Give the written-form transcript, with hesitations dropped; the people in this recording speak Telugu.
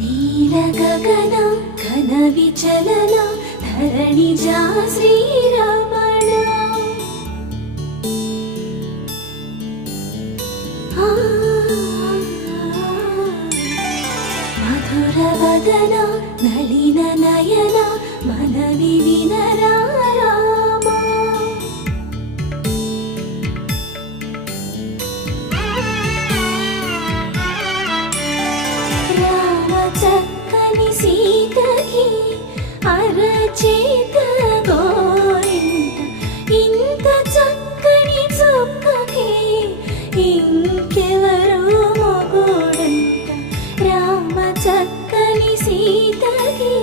నీల గగన ఘన విచలన ధరణిజా శ్రీరమణ మధుర వదన నళిన నయన మనవి వినరా రామా రామ చక్కని సీతకి అరచేత గోరింట ఇంత చక్కని చుక్కకి ఇంకెవరు మొగుడంట రామ చక్కని సీతకి